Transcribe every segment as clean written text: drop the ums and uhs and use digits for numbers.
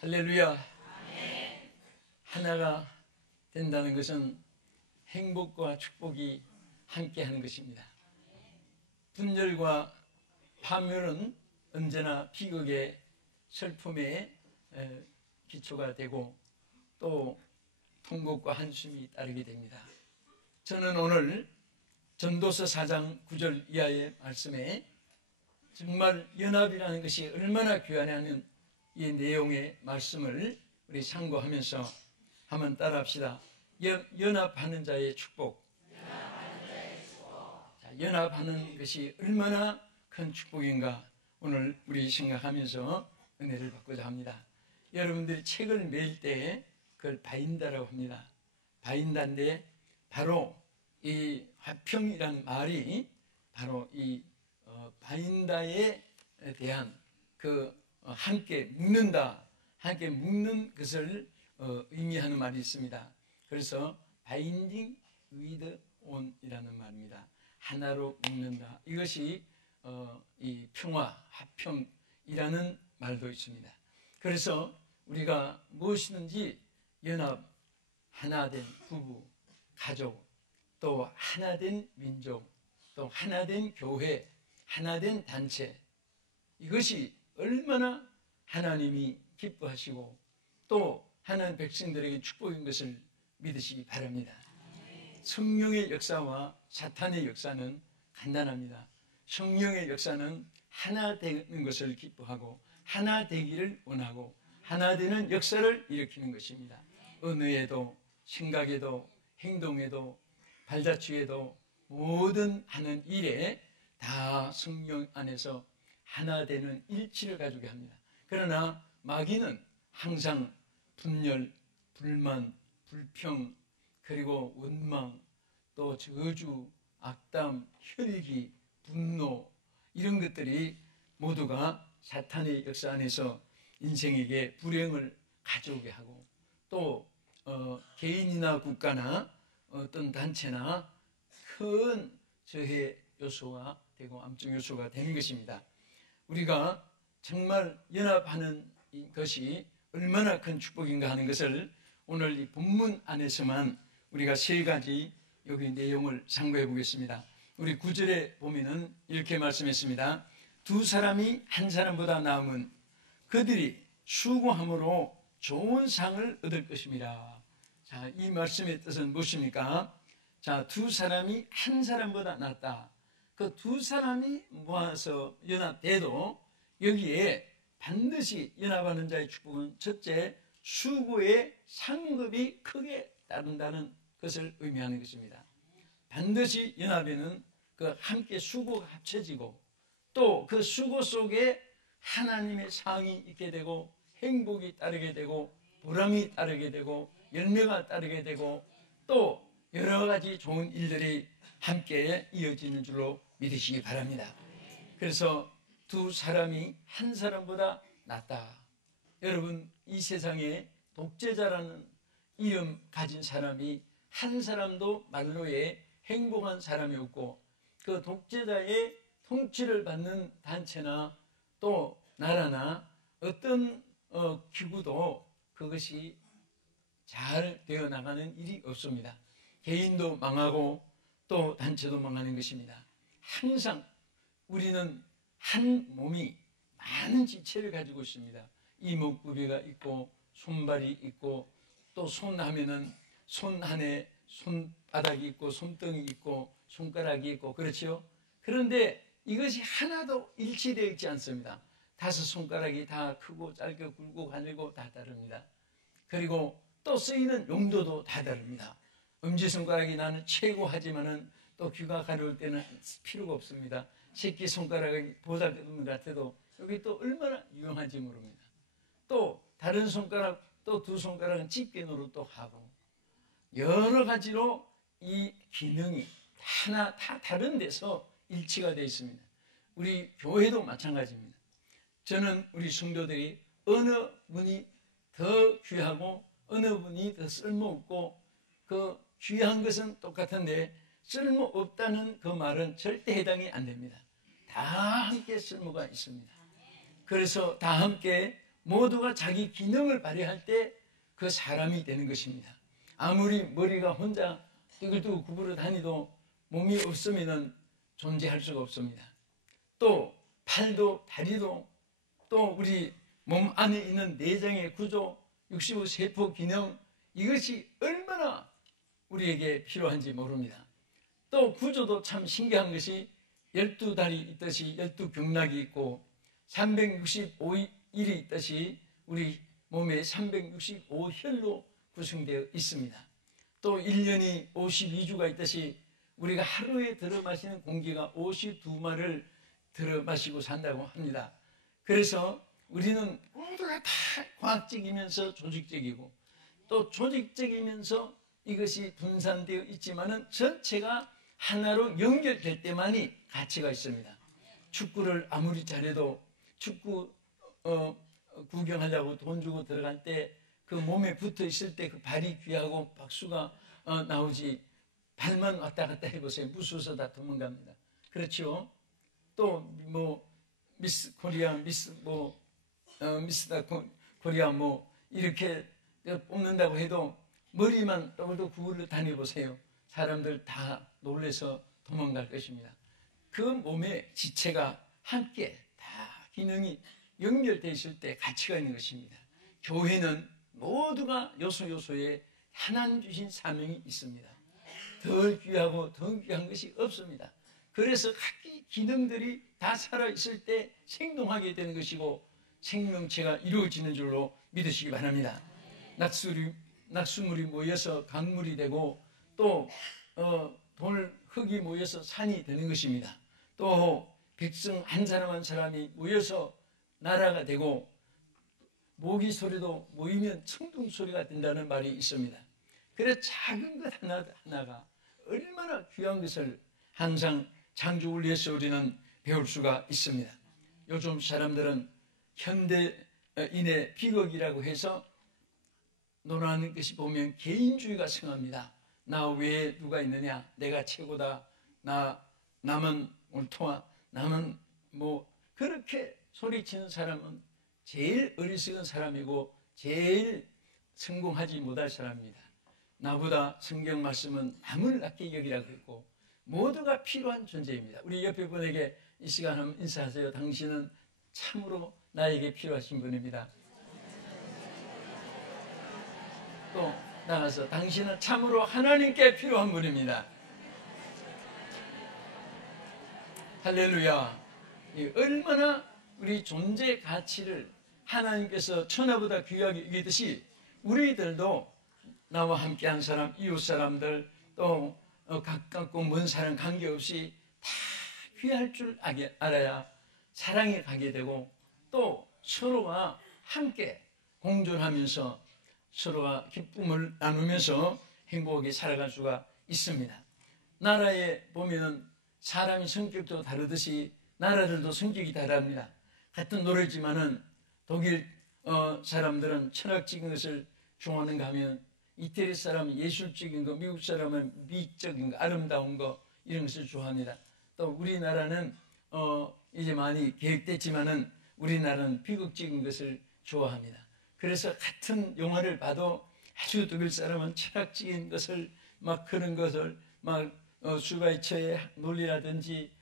할렐루야. 하나가 된다는 것은 행복과 축복이 함께하는 것입니다. 분열과 파멸은 언제나 비극의 슬픔의 기초가 되고 또 통곡과 한숨이 따르게 됩니다. 저는 오늘 전도서 4장 9절 이하의 말씀에 정말 연합이라는 것이 얼마나 귀하냐는 이 내용의 말씀을 우리 참고하면서 한번 따라합시다. 연합하는 자의 축복. 자, 연합하는 것이 얼마나 큰 축복인가 오늘 우리 생각하면서 은혜를 받고자 합니다. 여러분들이 책을 매일 때 그걸 바인다라고 합니다. 바인다인데 바로 이 화평이라는 말이 바로 이 바인다에 대한 그 함께 묶는다, 함께 묶는 것을 의미하는 말이 있습니다. 그래서 binding with on이라는 말입니다. 하나로 묶는다. 이것이 이 평화, 화평이라는 말도 있습니다. 그래서 우리가 무엇이든지 연합, 하나된 부부, 가족, 또 하나된 민족, 또 하나된 교회, 하나된 단체, 이것이 얼마나 하나님이 기뻐하시고 또 하나님 백성들에게 축복인 것을 믿으시기 바랍니다. 성령의 역사와 사탄의 역사는 간단합니다. 성령의 역사는 하나 되는 것을 기뻐하고 하나 되기를 원하고 하나 되는 역사를 일으키는 것입니다. 언어에도 생각에도 행동에도 발자취에도 모든 하는 일에 다 성령 안에서 하나 되는 일치를 가지게 합니다. 그러나 마귀는 항상 분열, 불만, 불평, 그리고 원망, 또 저주, 악담, 혈기, 분노, 이런 것들이 모두가 사탄의 역사 안에서 인생에게 불행을 가져오게 하고 또 개인이나 국가나 어떤 단체나 큰 저해 요소가 되고 암적 요소가 되는 것입니다. 우리가 정말 연합하는 것이 얼마나 큰 축복인가 하는 것을 오늘 이 본문 안에서만 우리가 세 가지 여기 내용을 참고해 보겠습니다. 우리 9절에 보면은 이렇게 말씀했습니다. 두 사람이 한 사람보다 나음은 그들이 수고함으로 좋은 상을 얻을 것입니다. 자, 이 말씀의 뜻은 무엇입니까? 자, 두 사람이 한 사람보다 낫다. 그 두 사람이 모아서 연합돼도 여기에 반드시 연합하는 자의 축복은 첫째, 수고의 상급이 크게 따른다는 것을 의미하는 것입니다. 반드시 연합에는 그 함께 수고가 합쳐지고 또 그 수고 속에 하나님의 상이 있게 되고 행복이 따르게 되고 보람이 따르게 되고 열매가 따르게 되고 또 여러 가지 좋은 일들이 함께 이어지는 줄로 믿으시기 바랍니다. 그래서 두 사람이 한 사람보다 낫다. 여러분, 이 세상에 독재자라는 이름 가진 사람이 한 사람도 말로에 행복한 사람이 없고 그 독재자의 통치를 받는 단체나 또 나라나 어떤 기구도 그것이 잘 되어 나가는 일이 없습니다. 개인도 망하고 또 단체도 망하는 것입니다. 항상 우리는 한 몸이 많은 지체를 가지고 있습니다. 이목구비가 있고 손발이 있고 또 손 하면은 손 안에 손바닥이 있고 손등이 있고 손가락이 있고 그렇죠? 그런데 이것이 하나도 일치되어 있지 않습니다. 다섯 손가락이 다 크고 짧고 굵고 가늘고 다 다릅니다. 그리고 또 쓰이는 용도도 다 다릅니다. 엄지손가락이 나는 최고 하지만은 또 귀가 가려울 때는 필요가 없습니다. 새끼손가락이 보잘것없는 것 같아도 여기 또 얼마나 유용한지 모릅니다. 또 다른 손가락 또 두 손가락은 집게 노릇도 하고 여러 가지로 이 기능이 하나 다 다른 데서 일치가 되어 있습니다. 우리 교회도 마찬가지입니다. 저는 우리 성도들이 어느 분이 더 귀하고 어느 분이 더 쓸모없고 그 귀한 것은 똑같은데 쓸모없다는 그 말은 절대 해당이 안 됩니다. 다 함께 쓸모가 있습니다. 그래서 다 함께 모두가 자기 기능을 발휘할 때 그 사람이 되는 것입니다. 아무리 머리가 혼자 뚜글뚜글 구부러 다니도 몸이 없으면 존재할 수가 없습니다. 또 팔도 다리도 또 우리 몸 안에 있는 내장의 구조, 65세포 기능, 이것이 얼마나 우리에게 필요한지 모릅니다. 또 구조도 참 신기한 것이 12다리 있듯이 12경락이 있고 365일이 있듯이 우리 몸에 365혈로 구성되어 있습니다. 또 1년이 52주가 있듯이 우리가 하루에 들어 마시는 공기가 52마를 들어 마시고 산다고 합니다. 그래서 우리는 모두가 다 과학적이면서 조직적이고 또 조직적이면서 이것이 분산되어 있지만은 전체가 하나로 연결될 때만이 가치가 있습니다. 축구를 아무리 잘해도 축구 구경하려고 돈 주고 들어갈 때 그 몸에 붙어 있을 때 그 발이 귀하고 박수가 나오지, 발만 왔다 갔다 해보세요. 무서워서 다 도망갑니다. 그렇죠? 또 뭐 미스 코리아, 미스다 코리아 뭐 이렇게 뽑는다고 해도 머리만 떠글떠글 구부러 다녀보세요. 사람들 다 놀래서 도망갈 것입니다. 그 몸의 지체가 함께 다 기능이 연결되어 있을 때 가치가 있는 것입니다. 교회는 모두가 요소요소에 하나님 주신 사명이 있습니다. 덜 귀하고 더 귀한 것이 없습니다. 그래서 각기 기능들이 다 살아있을 때 생동하게 되는 것이고 생명체가 이루어지는 줄로 믿으시기 바랍니다. 낙수물이 모여서 강물이 되고 또 흙이 모여서 산이 되는 것입니다. 또 백성 한 사람 한 사람이 모여서 나라가 되고 모기 소리도 모이면 청둥 소리가 된다는 말이 있습니다. 그래서 작은 것 하나가 얼마나 귀한 것을 항상 창조 원리에서 우리는 배울 수가 있습니다. 요즘 사람들은 현대인의 비극이라고 해서 논하는 것이 보면 개인주의가 성합니다. 나 외에 누가 있느냐, 내가 최고다, 남은 옳도와, 남은 뭐, 그렇게 소리치는 사람은 제일 어리석은 사람이고 제일 성공하지 못할 사람입니다. 나보다 성경 말씀은 남을 낮게 여기라고 했고 모두가 필요한 존재입니다. 우리 옆에 분에게 이 시간 한번 인사하세요. 당신은 참으로 나에게 필요하신 분입니다. 또 나가서 당신은 참으로 하나님께 필요한 분입니다. 할렐루야. 얼마나 우리 존재 가치를 하나님께서 천하보다 귀하게 여기듯이 우리들도 나와 함께한 사람, 이웃 사람들, 또 가깝고 먼 사람 관계없이 다 귀할 줄 알아야 사랑에 가게 되고 또 서로와 함께 공존하면서 서로와 기쁨을 나누면서 행복하게 살아갈 수가 있습니다. 나라에 보면은 사람이 성격도 다르듯이 나라들도 성격이 다릅니다. 같은 노래지만은 독일 사람들은 철학적인 것을 좋아하는가 하면 이태리 사람은 예술적인 거, 미국 사람은 미적인 거, 아름다운 거 이런 것을 좋아합니다. 또 우리나라는 이제 많이 개혁됐지만은 우리나라는 비극적인 것을 좋아합니다. 그래서 같은 영화를 봐도 아주 독일 사람은 철학적인 것을 막 그런 것을 막 슈바이처의 논리라든지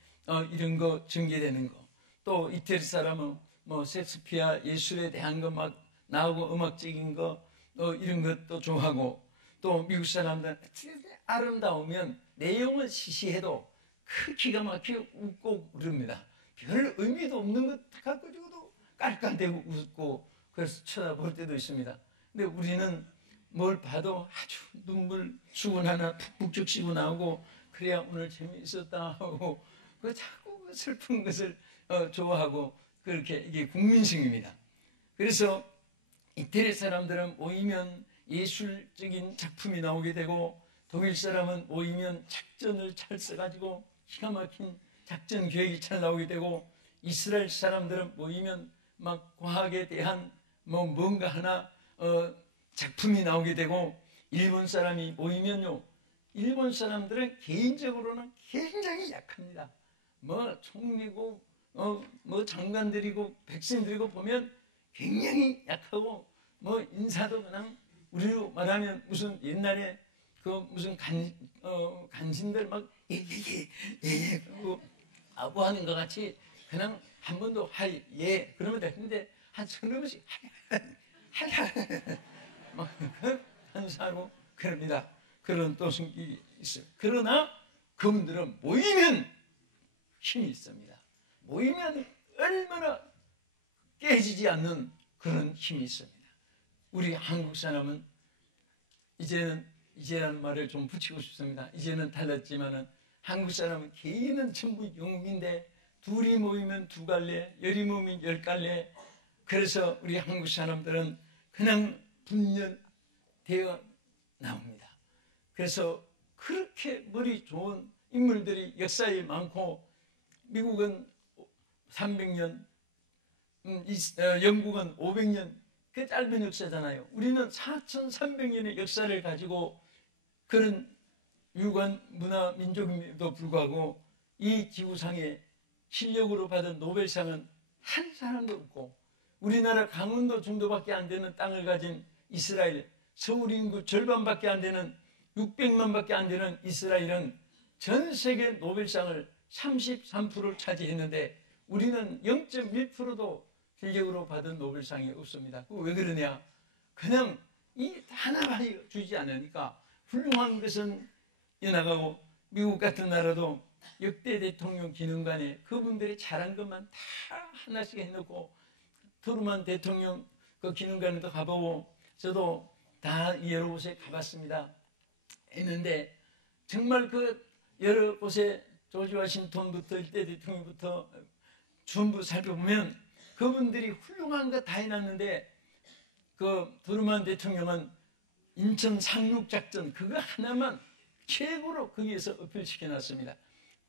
이런 거 전개되는 거, 또 이태리 사람은 뭐 셰익스피어 예술에 대한 거 막 나오고 음악적인 거 이런 것도 좋아하고 또 미국 사람들은 아름다우면 내용은 시시해도 기가 막히게 웃고 그럽니다. 별 의미도 없는 것 가지고도 깔깔대고 웃고 그래서 쳐다볼 때도 있습니다. 근데 우리는 뭘 봐도 아주 눈물 수건 하나 푹푹 적시고 나오고 그래야 오늘 재미있었다 하고 그 자꾸 슬픈 것을 좋아하고 그렇게 이게 국민성입니다. 그래서 이태리 사람들은 모이면 예술적인 작품이 나오게 되고 독일 사람은 모이면 작전을 잘 써가지고 기가 막힌 작전 계획이 잘 나오게 되고 이스라엘 사람들은 모이면 막 과학에 대한 뭔가 하나 작품이 나오게 되고 일본 사람이 모이면요, 일본 사람들은 개인적으로는 굉장히 약합니다. 뭐 총리고 뭐 장관들이고 백성들이고 보면 굉장히 약하고 뭐 인사도 그냥 우리로 말하면 무슨 옛날에 그 무슨 간신들 막 예예예 그리고 아부하는 것 같이 그냥 한 번도 하이 예 그러면 되는데 한 서너 번씩 막 한사하고 그럽니다. 그런 또 성격이 있어요. 그러나 그분들은 모이면 힘이 있습니다. 모이면 얼마나 깨지지 않는 그런 힘이 있습니다. 우리 한국 사람은 이제라는 말을 좀 붙이고 싶습니다. 이제는 달랐지만은 한국 사람은 개인은 전부 영웅인데 둘이 모이면 두 갈래, 열이 모이면 열 갈래. 그래서 우리 한국 사람들은 그냥 분열되어 나옵니다. 그래서 그렇게 머리 좋은 인물들이 역사에 많고 미국은 300년, 영국은 500년 그 짧은 역사잖아요. 우리는 4300년의 역사를 가지고 그런 유관 문화 민족임에도 불구하고 이 지구상에 실력으로 받은 노벨상은 한 사람도 없고 우리나라 강원도 정도밖에 안 되는 땅을 가진 이스라엘, 서울 인구 절반밖에 안 되는 600만밖에 안 되는 이스라엘은 전 세계 노벨상을 33%를 차지했는데 우리는 0.1%도 실력으로 받은 노벨상이 없습니다. 왜 그러냐? 그냥 이 하나밖에 주지 않으니까 훌륭한 것은 이어나가고 미국 같은 나라도 역대 대통령 기념관에 그분들이 잘한 것만 다 하나씩 해놓고 트루먼 대통령 그 기념관에도 가보고 저도 다 여러 곳에 가봤습니다. 했는데 정말 그 여러 곳에 조지 워싱턴부터 일대 대통령부터 전부 살펴보면 그분들이 훌륭한 거 다 해놨는데 그 트루먼 대통령은 인천 상륙작전 그거 하나만 최고로 거기에서 어필시켜놨습니다.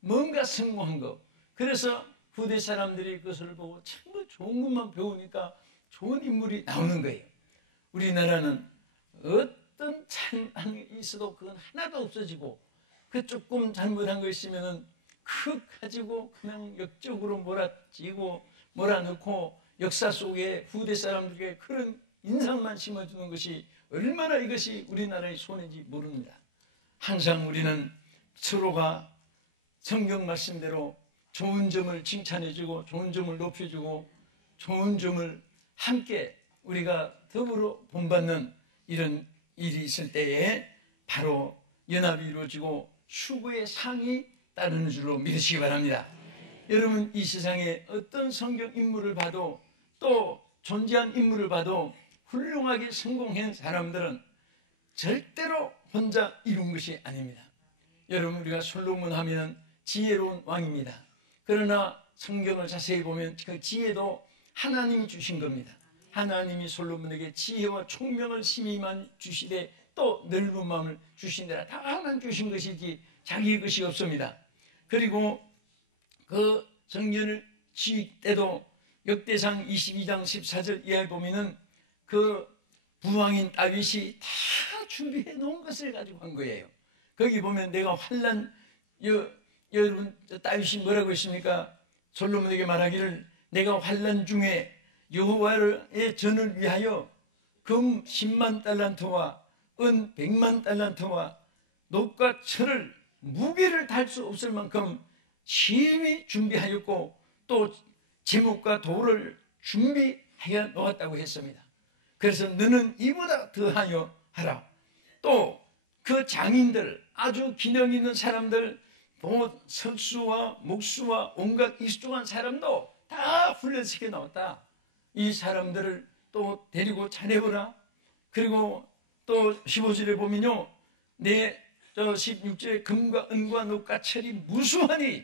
뭔가 성공한 거. 그래서 후대 사람들이 그것을 보고 참 좋은 것만 배우니까 좋은 인물이 나오는 거예요. 우리나라는 어떤 잘한 게 있어도 그건 하나도 없어지고 그 조금 잘못한 거 있으면은 그 가지고 그냥 역적으로 몰아치고 몰아넣고 역사 속에 후대 사람들에게 그런 인상만 심어주는 것이 얼마나 이것이 우리나라의 손해인지 모릅니다. 항상 우리는 서로가 성경 말씀대로 좋은 점을 칭찬해주고 좋은 점을 높여주고 좋은 점을 함께 우리가 더불어 본받는 이런 일이 있을 때에 바로 연합이 이루어지고 추구의 상이 따르는 줄로 믿으시기 바랍니다. 여러분 이 세상에 어떤 성경 인물을 봐도 또 존재한 인물을 봐도 훌륭하게 성공한 사람들은 절대로 혼자 이룬 것이 아닙니다. 여러분 우리가 솔로몬 하면 지혜로운 왕입니다. 그러나 성경을 자세히 보면 그 지혜도 하나님이 주신 겁니다. 하나님이 솔로몬에게 지혜와 총명을 심히만 주시되 또 넓은 마음을 주신다라. 다 하나님 주신 것이지 자기의 것이 없습니다. 그리고 그 성전을 지을 때도 역대상 22장 14절 이하에 보면은 그 부왕인 다윗이 다 준비해 놓은 것을 가지고 한 거예요. 거기 보면 내가 환난 여러분 다윗이 뭐라고 했습니까? 솔로몬에게 말하기를 내가 환난 중에 여호와의 전을 위하여 금 10만 달란트와 은 100만 달란트와 녹과 철을 무게를 달 수 없을 만큼 심히 준비하였고 또 제목과 돌을 준비하여 놓았다고 했습니다. 그래서 너는 이보다 더하여 하라. 또 그 장인들 아주 기능 있는 사람들 석수와 목수와 온갖 익숙한 사람도 다 훈련시켜 나왔다. 이 사람들을 또 데리고 차려보라. 그리고 또 15절에 보면요 내 16절에 금과 은과 녹과 철이 무수하니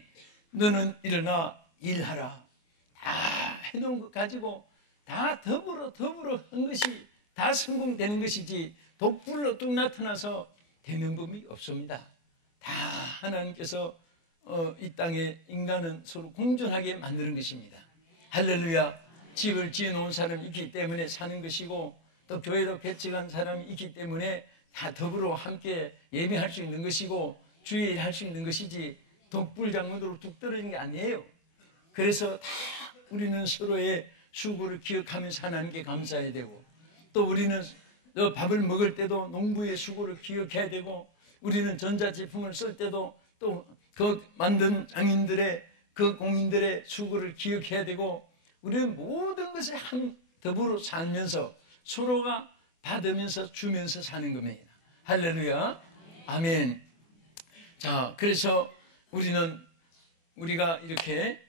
너는 일어나 일하라. 다 해놓은 것 가지고 다 더불어 한 것이 다 성공되는 것이지 독불로 뚝 나타나서 되는 법이 없습니다. 다 하나님께서 이 땅에 인간은 서로 공존하게 만드는 것입니다. 할렐루야. 집을 지어놓은 사람이 있기 때문에 사는 것이고 또 교회로 개척한 사람이 있기 때문에 다 더불어 함께 예배할 수 있는 것이고 주일 할 수 있는 것이지 독불장군으로 뚝 떨어진 게 아니에요. 그래서 다 우리는 서로의 수고를 기억하면서 하나님께 감사해야 되고, 또 우리는 밥을 먹을 때도 농부의 수고를 기억해야 되고, 우리는 전자제품을 쓸 때도 또 그 만든 장인들의 그 공인들의 수고를 기억해야 되고, 우리는 모든 것에 더불어 살면서 서로가 받으면서 주면서 사는 겁니다. 할렐루야. 아멘. 자, 그래서 우리가 이렇게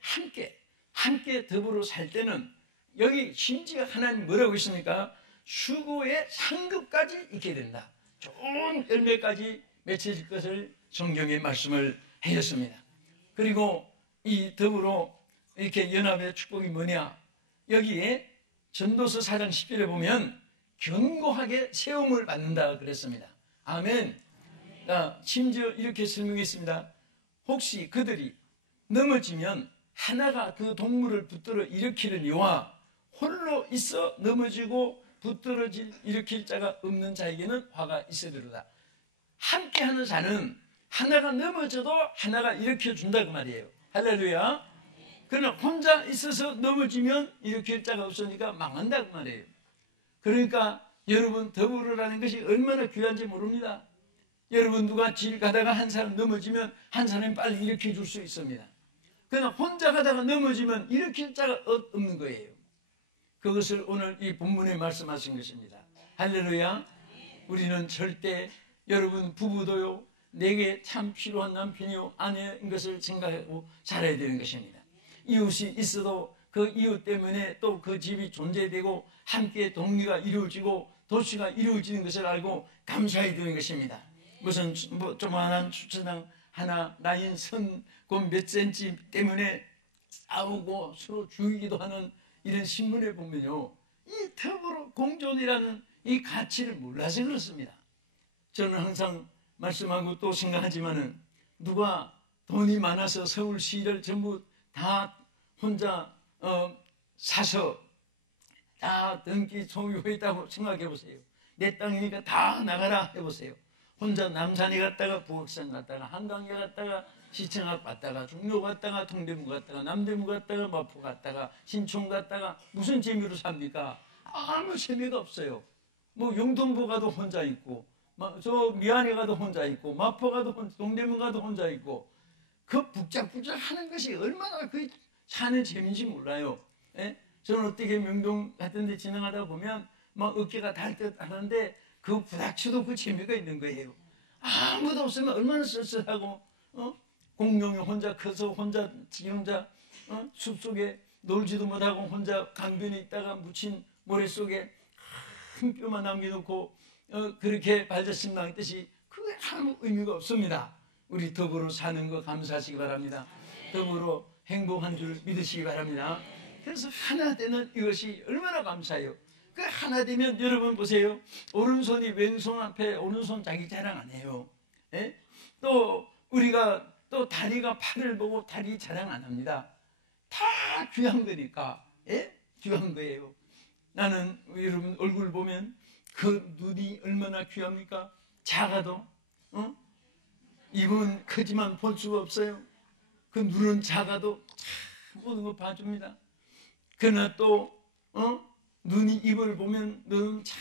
함께 더불어 살 때는, 여기 심지어 하나님 뭐라고 했습니까? 수고의 상급까지 있게 된다. 좋은 열매까지 맺혀질 것을 성경에 말씀을 하였습니다. 그리고 이 더불어 이렇게 연합의 축복이 뭐냐? 여기에 전도서 4장 10절에 보면 견고하게 세움을 받는다 그랬습니다. 아멘. 심지어 이렇게 설명했습니다. 혹시 그들이 넘어지면 하나가 그 동물을 붙들어 일으키려니와 홀로 있어 넘어지고 일으킬 자가 없는 자에게는 화가 있으리로다. 함께하는 자는 하나가 넘어져도 하나가 일으켜준다 그 말이에요. 할렐루야. 그러나 혼자 있어서 넘어지면 일으킬 자가 없으니까 망한다 그 말이에요. 그러니까 여러분, 더불어라는 것이 얼마나 귀한지 모릅니다. 여러분, 누가 길 가다가 한 사람 넘어지면 한 사람이 빨리 일으켜 줄 수 있습니다. 그러나 혼자 가다가 넘어지면 일으킬 자가 없는 거예요. 그것을 오늘 이 본문에 말씀하신 것입니다. 할렐루야. 우리는 절대, 여러분 부부도요, 내게 참 필요한 남편이요 아내인 것을 생각하고 살아야 되는 것입니다. 이웃이 있어도 그 이웃 때문에 또 그 집이 존재되고 함께 동리가 이루어지고 도시가 이루어지는 것을 알고 감사해야 되는 것입니다. 무슨 조그마한 주차장 하나 라인 선 그 몇 센치 때문에 싸우고 서로 죽이기도 하는 이런 신문에 보면요, 이 더불어 공존이라는 이 가치를 몰라서 그렇습니다. 저는 항상 말씀하고 또 생각하지만은, 누가 돈이 많아서 서울시를 전부 다 혼자 사서 다 등기 소유했다고 생각해 보세요. 내 땅이니까 다 나가라 해보세요. 혼자 남산에 갔다가 부엌산 갔다가 한강에 갔다가 시청 앞 갔다가 종로 갔다가 동대문 갔다가 남대문 갔다가 마포 갔다가 신촌 갔다가 무슨 재미로 삽니까? 아무 재미가 없어요. 뭐 영등포 가도 혼자 있고, 저 미안해 가도 혼자 있고, 마포 가도 동대문 가도 혼자 있고, 그 북적북적 하는 것이 얼마나 그 사는 재미인지 몰라요. 예? 저는 어떻게 명동 같은 데 지나가다 보면 막 어깨가 달 듯 하는데 그 부닥쳐도 그 재미가 있는 거예요. 아무도 없으면 얼마나 쓸쓸하고, 공룡이 혼자 커서 지 혼자 숲속에 놀지도 못하고 혼자 강변에 있다가 묻힌 모래 속에 큰 뼈만 남겨놓고 그렇게 발자취 나듯이 그게 아무 의미가 없습니다. 우리 더불어 사는 거 감사하시기 바랍니다. 더불어 행복한 줄 믿으시기 바랍니다. 그래서 하나 되는 이것이 얼마나 감사해요. 그 하나 되면 여러분 보세요. 오른손이 왼손 앞에, 오른손 자기 자랑 안 해요. 예? 또 우리가 또 다리가 팔을 보고 다리 자랑 안 합니다. 다 귀한 거니까. 예? 귀한 거예요. 나는 여러분 얼굴 보면 그 눈이 얼마나 귀합니까? 작아도 입은 크지만 볼 수가 없어요. 그 눈은 작아도 참 모든 거 봐줍니다. 그러나 또 눈이 입을 보면 너는 참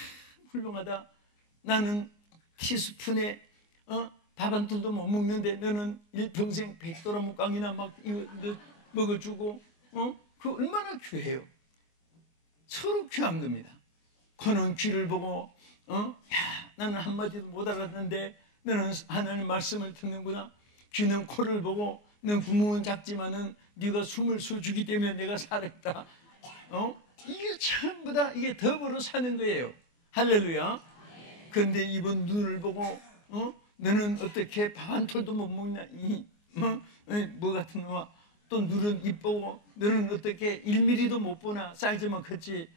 훌륭하다. 나는 티스푼에 밥 한 톨도 못 먹는데 너는 일평생 100도라 묵강이나 막 먹어주고 그 얼마나 귀해요. 서로 귀한 겁니다. 코는 귀를 보고 야, 나는 한마디도 못 알았는데 너는 하나님의 말씀을 듣는구나. 귀는 코를 보고 넌 구멍은 작지만은 네가 숨을 쉬어주기 때문에 내가 살았다. 이게 전부 다 이게 더불어 사는 거예요. 할렐루야. 그런데 입은 눈을 보고 너는 어떻게 밥 한 톨도 못 먹냐, 뭐 같은 놈아. 또 눈은 입 보고 너는 어떻게 1mm도 못 보나, 사이즈만 컸지.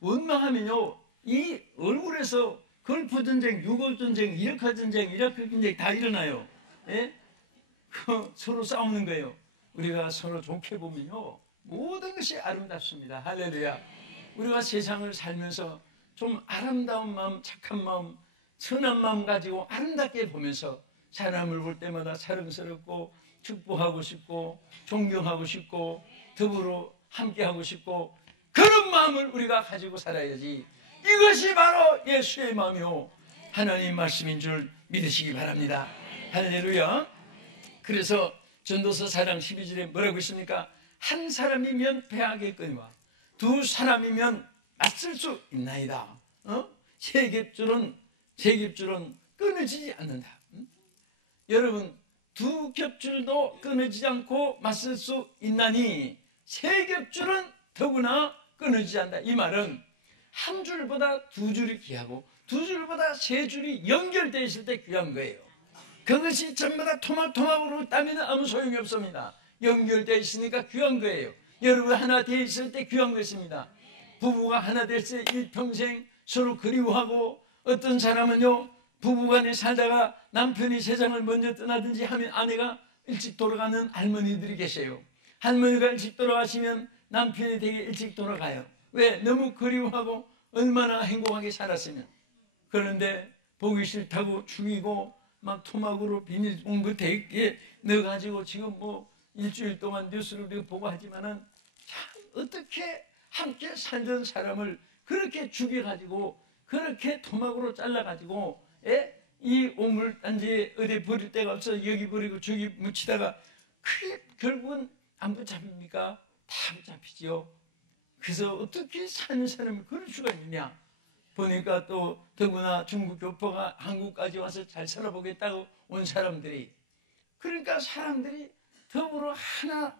원망하면요, 이 얼굴에서 걸프 전쟁, 유골 전쟁, 이라크 전쟁, 이라크 전쟁 다 일어나요. 예? 서로 싸우는 거예요. 우리가 서로 좋게 보면요, 모든 것이 아름답습니다. 할렐루야. 우리가 세상을 살면서 좀 아름다운 마음, 착한 마음, 선한 마음 가지고 아름답게 보면서 사람을 볼 때마다 사랑스럽고 축복하고 싶고 존경하고 싶고 더불어 함께하고 싶고 그런 마음을 우리가 가지고 살아야지. 이것이 바로 예수의 마음이요 하나님 말씀인 줄 믿으시기 바랍니다. 할렐루야. 그래서 전도서 4장 12절에 뭐라고 있습니까? 한 사람이면 패하겠거니와 두 사람이면 맞설 수 있나이다. 세 겹줄은 끊어지지 않는다. 여러분, 두 겹줄도 끊어지지 않고 맞설 수 있나니 세 겹줄은 더구나 끊어지지 않는다. 이 말은 한 줄보다 두 줄이 귀하고 두 줄보다 세 줄이 연결되어 있을 때 귀한 거예요. 그것이 전부 다 토막토막으로 따면 아무 소용이 없습니다. 연결되어 있으니까 귀한 거예요. 여러분 하나 되어 있을 때 귀한 것입니다. 부부가 하나 됐을 때 일평생 서로 그리워하고, 어떤 사람은요 부부간에 살다가 남편이 세상을 먼저 떠나든지 하면 아내가 일찍 돌아가는 할머니들이 계세요. 할머니가 일찍 돌아가시면 남편이 되게 일찍 돌아가요. 왜? 너무 그리워하고 얼마나 행복하게 살았으면. 그런데 보기 싫다고 죽이고 막 토막으로 비닐봉투 대게 넣어가지고 지금 뭐 일주일 동안 뉴스를 보고 하지만은 참 어떻게 함께 살던 사람을 그렇게 죽여가지고 그렇게 토막으로 잘라가지고 이 오물단지에 어디 버릴 데가 없어 여기 버리고 저기 묻히다가 그게 결국은 안 붙잡힙니까? 다 붙잡히지요. 그래서 어떻게 사는 사람이 그럴 수가 있느냐. 보니까 또 더구나 중국 교포가 한국까지 와서 잘 살아보겠다고 온 사람들이, 그러니까 사람들이 더불어 하나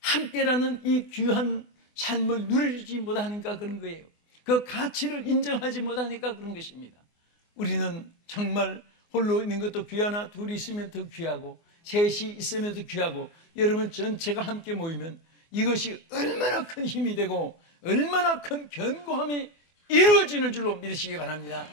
함께라는 이 귀한 삶을 누리지 못하니까 그런 거예요. 그 가치를 인정하지 못하니까 그런 것입니다. 우리는 정말 홀로 있는 것도 귀하나 둘이 있으면 더 귀하고 셋이 있으면 더 귀하고, 여러분 전체가 함께 모이면 이것이 얼마나 큰 힘이 되고 얼마나 큰 견고함이 이루어지는 줄로 믿으시기 바랍니다.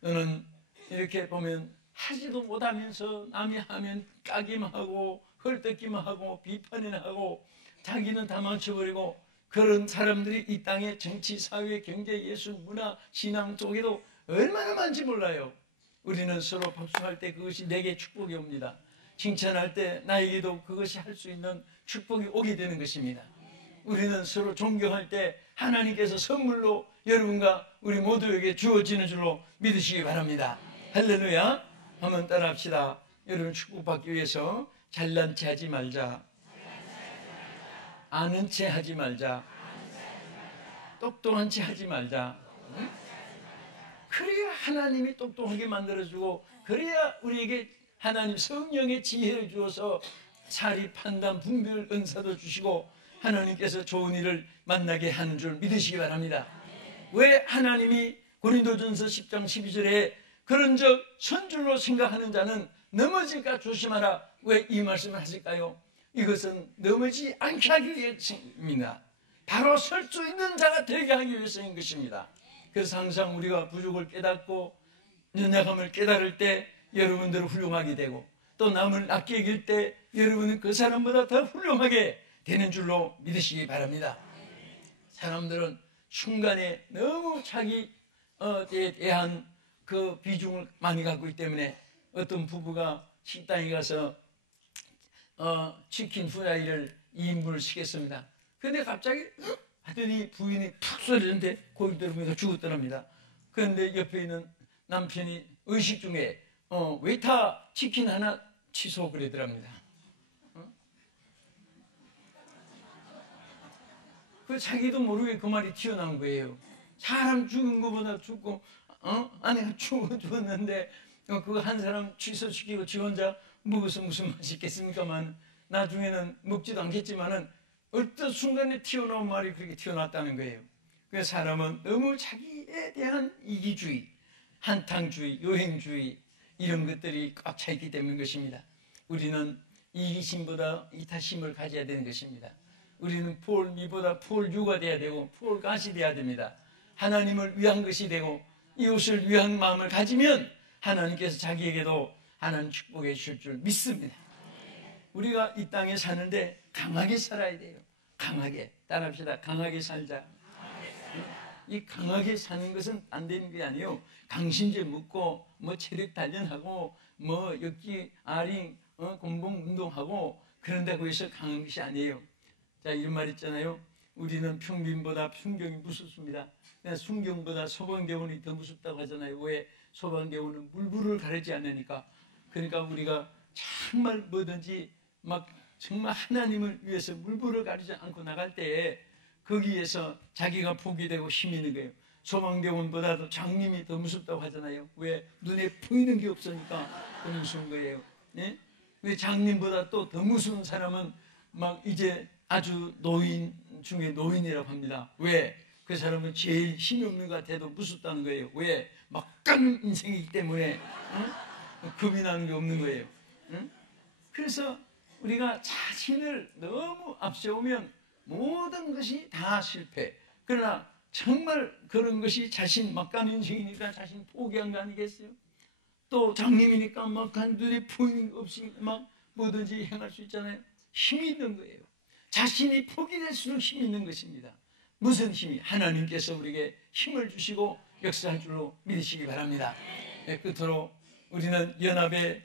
너는 이렇게 보면 하지도 못하면서 남이 하면 까기만 하고 헐뜯기만 하고 비판이나 하고 자기는 다 망쳐버리고, 그런 사람들이 이 땅의 정치, 사회, 경제, 예술, 문화, 신앙 쪽에도 얼마나 많은지 몰라요. 우리는 서로 박수할 때 그것이 내게 축복이 옵니다. 칭찬할 때 나에게도 그것이 할 수 있는 축복이 오게 되는 것입니다. 우리는 서로 존경할 때 하나님께서 선물로 여러분과 우리 모두에게 주어지는 줄로 믿으시기 바랍니다. 할렐루야. 한번 따라합시다. 여러분 축복받기 위해서 잘난 체 하지 말자, 아는 체 하지 말자, 똑똑한 체 하지 말자. 그래야 하나님이 똑똑하게 만들어주고, 그래야 우리에게 하나님 성령의 지혜를 주어서 사리, 판단, 분별 은사도 주시고 하나님께서 좋은 일을 만나게 하는 줄 믿으시기 바랍니다. 왜 하나님이 고린도전서 10장 12절에 그런 적 선줄로 생각하는 자는 넘어질까 조심하라, 왜 이 말씀을 하실까요? 이것은 넘어지지 않게 하기 위해서입니다. 바로 설 수 있는 자가 되게 하기 위해서인 것입니다. 그래서 항상 우리가 부족을 깨닫고 연약함을 깨달을 때 여러분들은 훌륭하게 되고, 또 남을 낮게 여길 때 여러분은 그 사람보다 더 훌륭하게 되는 줄로 믿으시기 바랍니다. 사람들은 순간에 너무 자기에 대한 그 비중을 많이 갖고 있기 때문에, 어떤 부부가 식당에 가서 치킨 후라이를 2인분을 시켰습니다. 그런데 갑자기 하더니 부인이 푹 쏘리는데 고기 들으면서 죽었더랍니다. 그런데 옆에 있는 남편이 의식 중에 웨이터 치킨 하나 취소 그러더랍니다. 그 자기도 모르게 그 말이 튀어나온 거예요. 사람 죽은 것보다 죽고 아내가 죽었는데 그거 한 사람 취소시키고 지 혼자 먹어서 무슨 맛이 있겠습니까만, 나중에는 먹지도 않겠지만은 어떤 순간에 튀어나온 말이 그렇게 튀어나왔다는 거예요. 그래서 사람은 너무 자기에 대한 이기주의, 한탕주의, 요행주의 이런 것들이 꽉 차 있기 때문인 것입니다. 우리는 이기심보다 이타심을 가져야 되는 것입니다. 우리는 폴 미보다 폴 유가 돼야 되고 폴 갓이 돼야 됩니다. 하나님을 위한 것이 되고 이웃을 위한 마음을 가지면 하나님께서 자기에게도 하나님 축복해 주실 줄 믿습니다. 우리가 이 땅에 사는데 강하게 살아야 돼요. 강하게. 따라합시다. 강하게 살자. 이 강하게 사는 것은 안 되는 게 아니에요. 강신제 묻고 뭐 체력 단련하고 뭐 역기 아링 공복 운동하고 그런다고 해서 강한 것이 아니에요. 자, 이런 말 있잖아요. 우리는 평빈보다 순경이 무섭습니다. 순경보다 소방대원이 더 무섭다고 하잖아요. 왜? 소방대원은 물불을 가리지 않으니까. 그러니까 우리가 정말 뭐든지 막 정말 하나님을 위해서 물불을 가리지 않고 나갈 때에 거기에서 자기가 포기되고 힘이 있는 거예요. 소방대원보다도 장님이 더 무섭다고 하잖아요. 왜? 눈에 보이는 게 없으니까 더 무서운 거예요. 네? 왜 장님보다 또 더 무서운 사람은 막 이제 아주 노인 중에 노인이라고 합니다. 왜? 그 사람은 제일 힘이 없는 것 같아도 무섭다는 거예요. 왜? 막강한 인생이기 때문에 겁이 나는 게 없는 거예요. 그래서 우리가 자신을 너무 앞세우면 모든 것이 다 실패. 그러나 정말 그런 것이 자신 막강한 인생이니까 자신 포기한 거 아니겠어요? 또 장님이니까 막 눈에 보이는 거 없이 막 뭐든지 행할 수 있잖아요. 힘이 있는 거예요. 자신이 포기될수록 힘이 있는 것입니다. 무슨 힘이? 하나님께서 우리에게 힘을 주시고 역사할 줄로 믿으시기 바랍니다. 네, 끝으로 우리는 연합의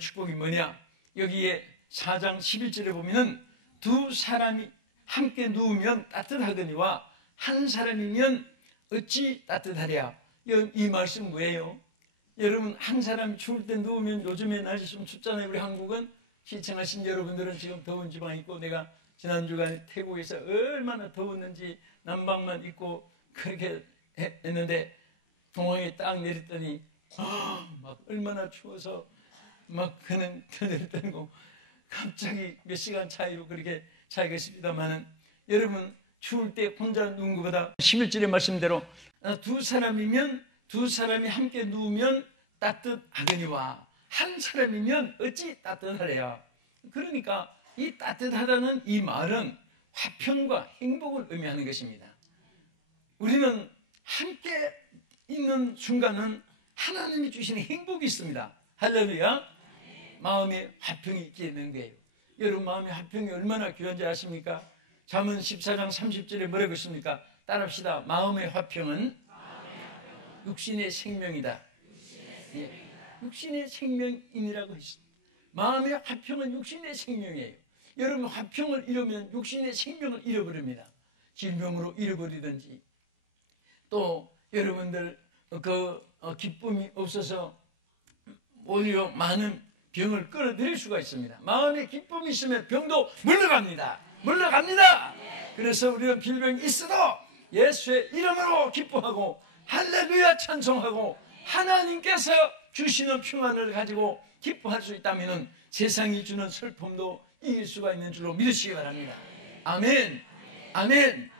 축복이 뭐냐? 여기에 4장 11절에 보면은 두 사람이 함께 누우면 따뜻하거니와 한 사람이면 어찌 따뜻하랴. 이 말씀 뭐예요? 여러분, 한 사람이 추울 때 누우면, 요즘에 날씨 좀 춥잖아요. 우리 한국은. 시청하신 여러분들은 지금 더운 지방에 있고, 내가 지난주간에 태국에서 얼마나 더웠는지 난방만 입고 그렇게 했는데 공항에 딱 내렸더니 막 얼마나 추워서 막 그는 그늘을 떨고 갑자기 몇 시간 차이로 그렇게 차이가 있습니다만은, 여러분 추울 때 혼자 누운 것보다 11절의 말씀대로 두 사람이 함께 누우면 따뜻하거니와 한 사람이면 어찌 따뜻하랴. 그러니까 이 따뜻하다는 이 말은 화평과 행복을 의미하는 것입니다. 우리는 함께 있는 순간은 하나님이 주시는 행복이 있습니다. 할렐루야. 마음에 화평이 있게 되는 거예요. 여러분, 마음의 화평이 얼마나 귀한지 아십니까? 잠언 14장 30절에 뭐라고 있습니까? 따라합시다. 마음의 화평은 육신의 생명이다. 육신의 생명인이라고 했습니다. 마음의 화평은 육신의 생명이에요. 여러분, 화평을 잃으면 육신의 생명을 잃어버립니다. 질병으로 잃어버리든지, 또 여러분들 기쁨이 없어서 오히려 많은 병을 끌어들일 수가 있습니다. 마음에 기쁨이 있으면 병도 물러갑니다. 그래서 우리는 질병이 있어도 예수의 이름으로 기뻐하고 할렐루야 찬송하고 하나님께서 주시는 평안을 가지고 기뻐할 수 있다면 세상이 주는 슬픔도 이길 수가 있는 줄로 믿으시기 바랍니다. 아멘. 아멘.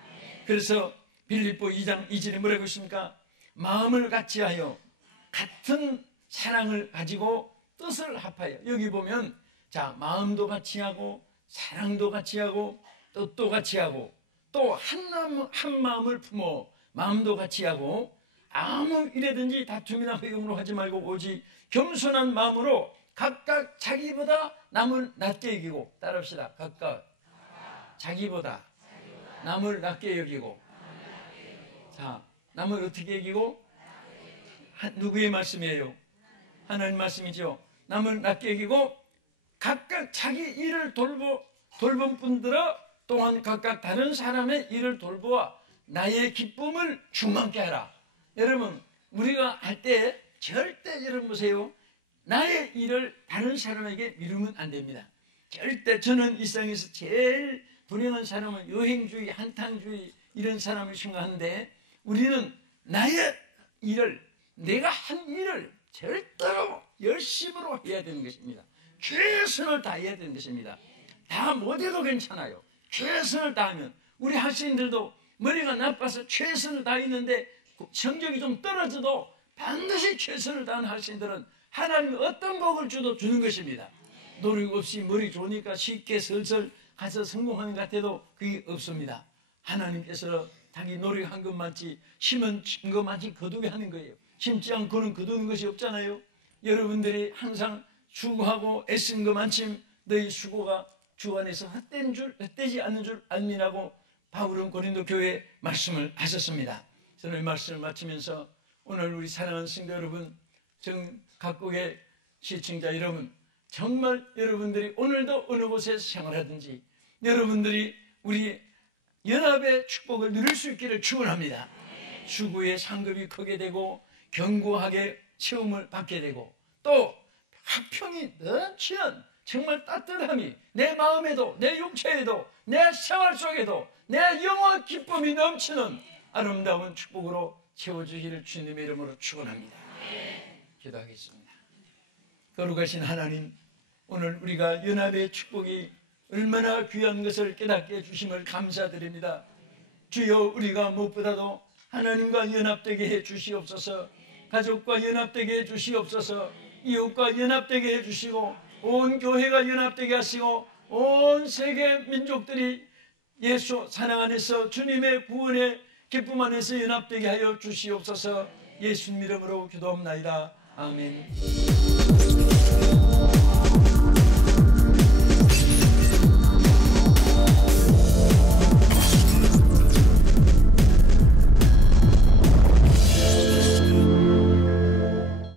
그래서 빌립보 2장 2절에 뭐라고 있습니까? 마음을 같이하여 같은 사랑을 가지고 뜻을 합하여. 여기 보면 마음도 같이 하고 사랑도 같이 하고 뜻도 같이 하고 또 한 마음을 품어 마음도 같이 하고 아무 일에든지 다툼이나 회용으로 하지 말고 오직 겸손한 마음으로 각각 자기보다 남을 낮게 여기고, 따라합시다. 각각 자기보다 남을 낮게 여기고. 자, 남을 어떻게 여기고? 누구의 말씀이에요? 하나님 말씀이죠. 남을 낮게 여기고 각각 자기 일을 돌본 분들은 또한 각각 다른 사람의 일을 돌보아 나의 기쁨을 충만케 하라. 여러분, 우리가 할 때 절대 여러분 보세요. 나의 일을 다른 사람에게 미루면 안 됩니다. 절대. 저는 일상에서 제일 불행한 사람은 여행주의, 한탕주의 이런 사람을 생각하는데, 우리는 나의 일을, 내가 한 일을 절대로 열심으로 해야 되는 것입니다. 최선을 다해야 되는 것입니다. 다 못해도 괜찮아요. 최선을 다하면. 우리 학생들도 머리가 나빠서 최선을 다했는데 성적이 좀 떨어져도 반드시 최선을 다하는 학생들은 하나님이 어떤 복을 주도 주는 것입니다. 노력 없이 머리 좋으니까 쉽게 설설 가서 성공하는 것 같아도 그게 없습니다. 하나님께서 자기 노력한 것만치 심은 것만치 거두게 하는 거예요. 심지 않고는 거두는 것이 없잖아요. 여러분들이 항상 수고하고 애쓴 것만큼 너희 수고가 주 안에서 헛되지 않는 줄 알미라고 바울은 고린도 교회에 말씀을 하셨습니다. 저는 이 말씀을 마치면서 오늘 우리 사랑하는 성도 여러분, 각국의 시청자 여러분, 정말 여러분들이 오늘도 어느 곳에서 생활하든지, 여러분들이 우리 연합의 축복을 누릴 수 있기를 축원합니다. 추구의 상급이 크게 되고 견고하게 체험을 받게 되고 또 화평이 넘치는 정말 따뜻함이 내 마음에도 내 육체에도 내 생활 속에도 내 영혼 기쁨이 넘치는 아름다운 축복으로 채워주기를 주님의 이름으로 축원합니다. 기도하겠습니다. 거룩하신 하나님, 오늘 우리가 연합의 축복이 얼마나 귀한 것을 깨닫게 해주심을 감사드립니다. 주여, 우리가 무엇보다도 하나님과 연합되게 해주시옵소서. 가족과 연합되게 해주시옵소서. 이웃과 연합되게 해주시고 온 교회가 연합되게 하시고 온 세계 민족들이 예수 사랑 안에서 주님의 구원의 기쁨 안에서 연합되게 하여 주시옵소서. 예수님 이름으로 기도합나이다. 아멘.